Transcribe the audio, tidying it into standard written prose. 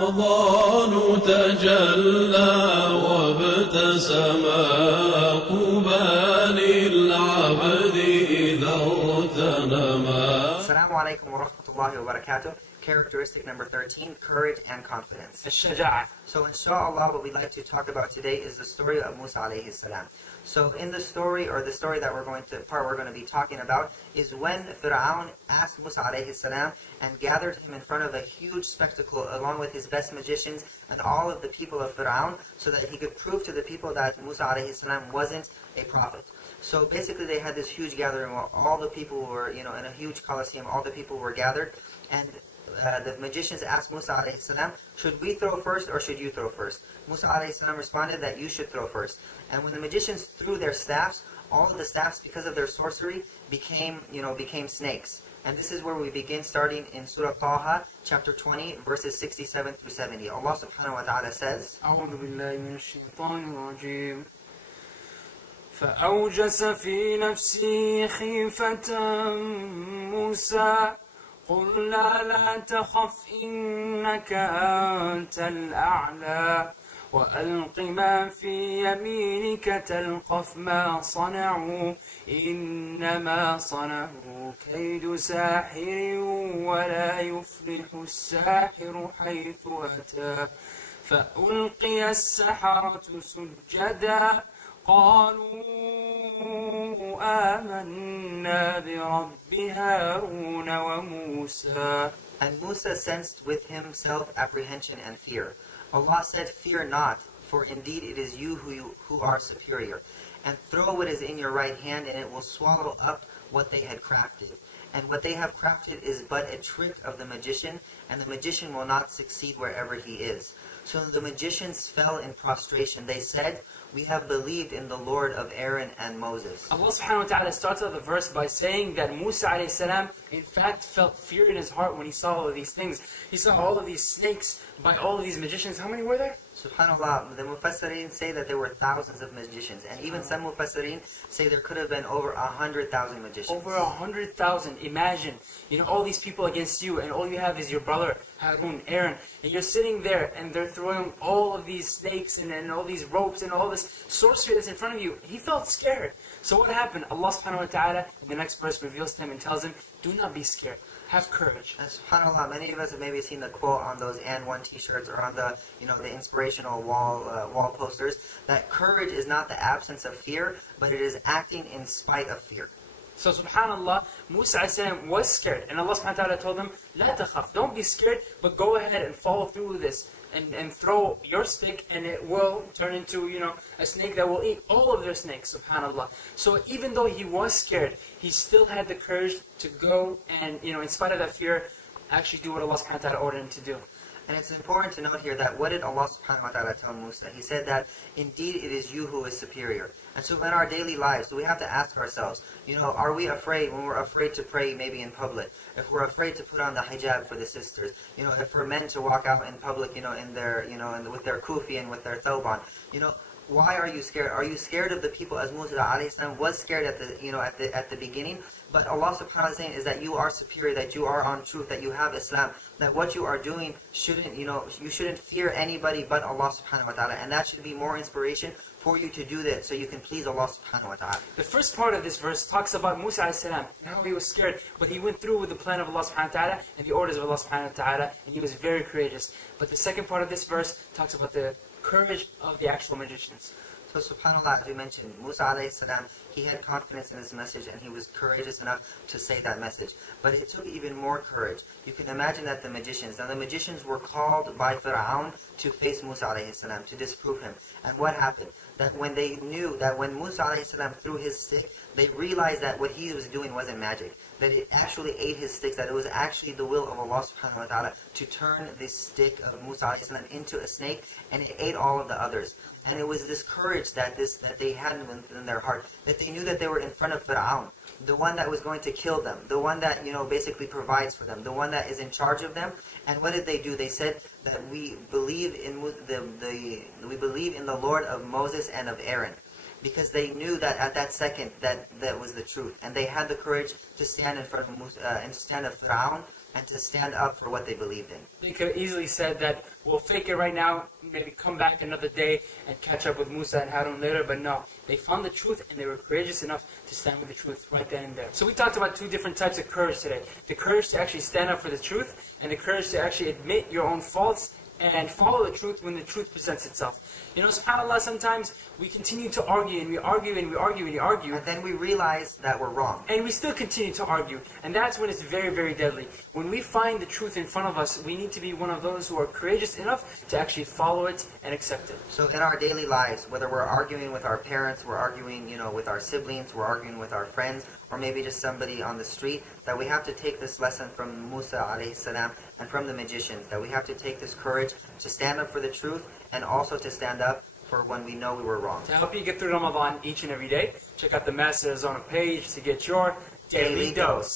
رمضان تجلى وابتسم قبال العبد إذا اغتنما. Assalamu alaikum wa rahmatullahi wa barakatuh. Characteristic number 13, courage and confidence. الشجاعة. So inshallah, what we'd like to talk about today is the story of Musa alayhi salam. So in the story, or the story that we're going to be talking about, is when Fir'aun asked Musa alayhi salam and gathered him in front of a huge spectacle along with his best magicians and all of the people of Fir'aun, so that he could prove to the people that Musa alayhi salam wasn't a prophet. So basically they had this huge gathering where all the people were, in a huge coliseum, all the people were gathered, and the magicians asked Musa alayhi salam, should we throw first or should you throw first? Musa alayhi salam responded that you should throw first. And when the magicians threw their staffs, all of the staffs, because of their sorcery, became snakes. And this is where we begin, starting in Surah Taha, chapter 20, verses 67 through 70. Allah subhanahu wa ta'ala says, أعوذ بالله من الشيطان الرجيم فأوجس في نفسه خيفة موسى قلنا لا تخف إنك أنت الأعلى وألق ما في يمينك تلقف ما صنعوا إنما صنعوا كيد ساحر ولا يفلح الساحر حيث أتى فألقي السحرة سجدا قالوا آمنا برب هارون وموسى. And Musa sensed with himself apprehension and fear. Allah said, fear not, for indeed it is you who are superior. And throw what is in your right hand, and it will swallow up what they had crafted. And what they have crafted is but a trick of the magician, and the magician will not succeed wherever he is. So the magicians fell in prostration. They said, we have believed in the Lord of Aaron and Moses. Allah subhanahu wa ta'ala starts out the verse by saying that Musa alayhi salam in fact felt fear in his heart when he saw all of these things. He saw all of these snakes by all of these magicians. How many were there? SubhanAllah, the Mufassirin say that there were thousands of magicians, and even some Mufassirin say there could have been over 100,000 magicians. Over 100,000. Imagine, all these people against you, and all you have is your brother Harun, Aaron, and you're sitting there, and they're throwing all of these snakes and all these ropes and all this sorcery that's in front of you. He felt scared. So what happened? Allah subhanahu wa ta'ala in the next verse reveals to him and tells him, do not be scared. Have courage. And SubhanAllah, many of us have maybe seen the quote on those and one t-shirts or on the, the inspirational wall posters, that courage is not the absence of fear, but it is acting in spite of fear. So subhanAllah, Musa a.s. was scared. And Allah subhanahu wa ta'ala told him, لا تخف, don't be scared, but go ahead and follow through with this. And throw your stick, and it will turn into, a snake that will eat all of their snakes, subhanAllah. So even though he was scared, he still had the courage to go and, in spite of that fear, actually do what Allah subhanahu wa ta'ala ordered him to do. And it's important to note here that what did Allah subhanahu wa ta'ala tell Musa? He said that indeed it is you who is superior. And so in our daily lives, we have to ask ourselves, are we afraid when we're afraid to pray maybe in public? If we're afraid to put on the hijab for the sisters, if for men to walk out in public, in their, with their kufi and with their thawban, why are you scared? Are you scared of the people as Musa alayhi salam was scared at the beginning? But Allah subhanahu wa ta'ala is saying is that you are superior, that you are on truth, that you have Islam, that what you are doing shouldn't, you shouldn't fear anybody but Allah subhanahu wa ta'ala. And that should be more inspiration for you to do that so you can please Allah subhanahu wa ta'ala. The first part of this verse talks about Musa alayhi salam, and how he was scared, but he went through with the plan of Allah subhanahu wa ta'ala and the orders of Allah subhanahu wa ta'ala, and he was very courageous. But the second part of this verse talks about the courage of the actual magicians. So subhanAllah, as we mentioned, Musa alayhi salam, he had confidence in his message and he was courageous enough to say that message. But it took even more courage. You can imagine that the magicians were called by Fir'aun to face Musa alayhi salam, to disprove him. And what happened? That when they knew that when Musa alayhi salam threw his stick, they realized that what he was doing wasn't magic. That it actually ate his sticks, that it was actually the will of Allah subhanahu wa ta'ala to turn this stick of Musa alayhi salam into a snake, and it ate all of the others. And it was this courage that they had in their heart, that they knew that they were in front of Fir'aun, the one that was going to kill them, the one that basically provides for them, the one that is in charge of them. And what did they do? They said that we believe in the Lord of Moses and of Aaron. because they knew that at that second that was the truth, and they had the courage to stand in front of Musa and stand up Fir'aun and to stand up for what they believed in. They could have easily said that we'll fake it right now, maybe come back another day and catch up with Musa and Harun later, but no. They found the truth and they were courageous enough to stand with the truth right then and there. So we talked about two different types of courage today. The courage to actually stand up for the truth, and the courage to actually admit your own faults and follow the truth when the truth presents itself. You know, subhanAllah, sometimes we continue to argue and we argue and we argue and we argue. And then we realize that we're wrong. And we still continue to argue. And that's when it's very, very deadly. When we find the truth in front of us, we need to be one of those who are courageous enough to actually follow it and accept it. So in our daily lives, whether we're arguing with our parents, we're arguing, with our siblings, we're arguing with our friends, or maybe just somebody on the street, that we have to take this lesson from Musa alayhi salam and from the magicians, that we have to take this courage to stand up for the truth and also to stand up for when we know we were wrong. To help you get through Ramadan each and every day, check out the Master Zona page to get your daily dose.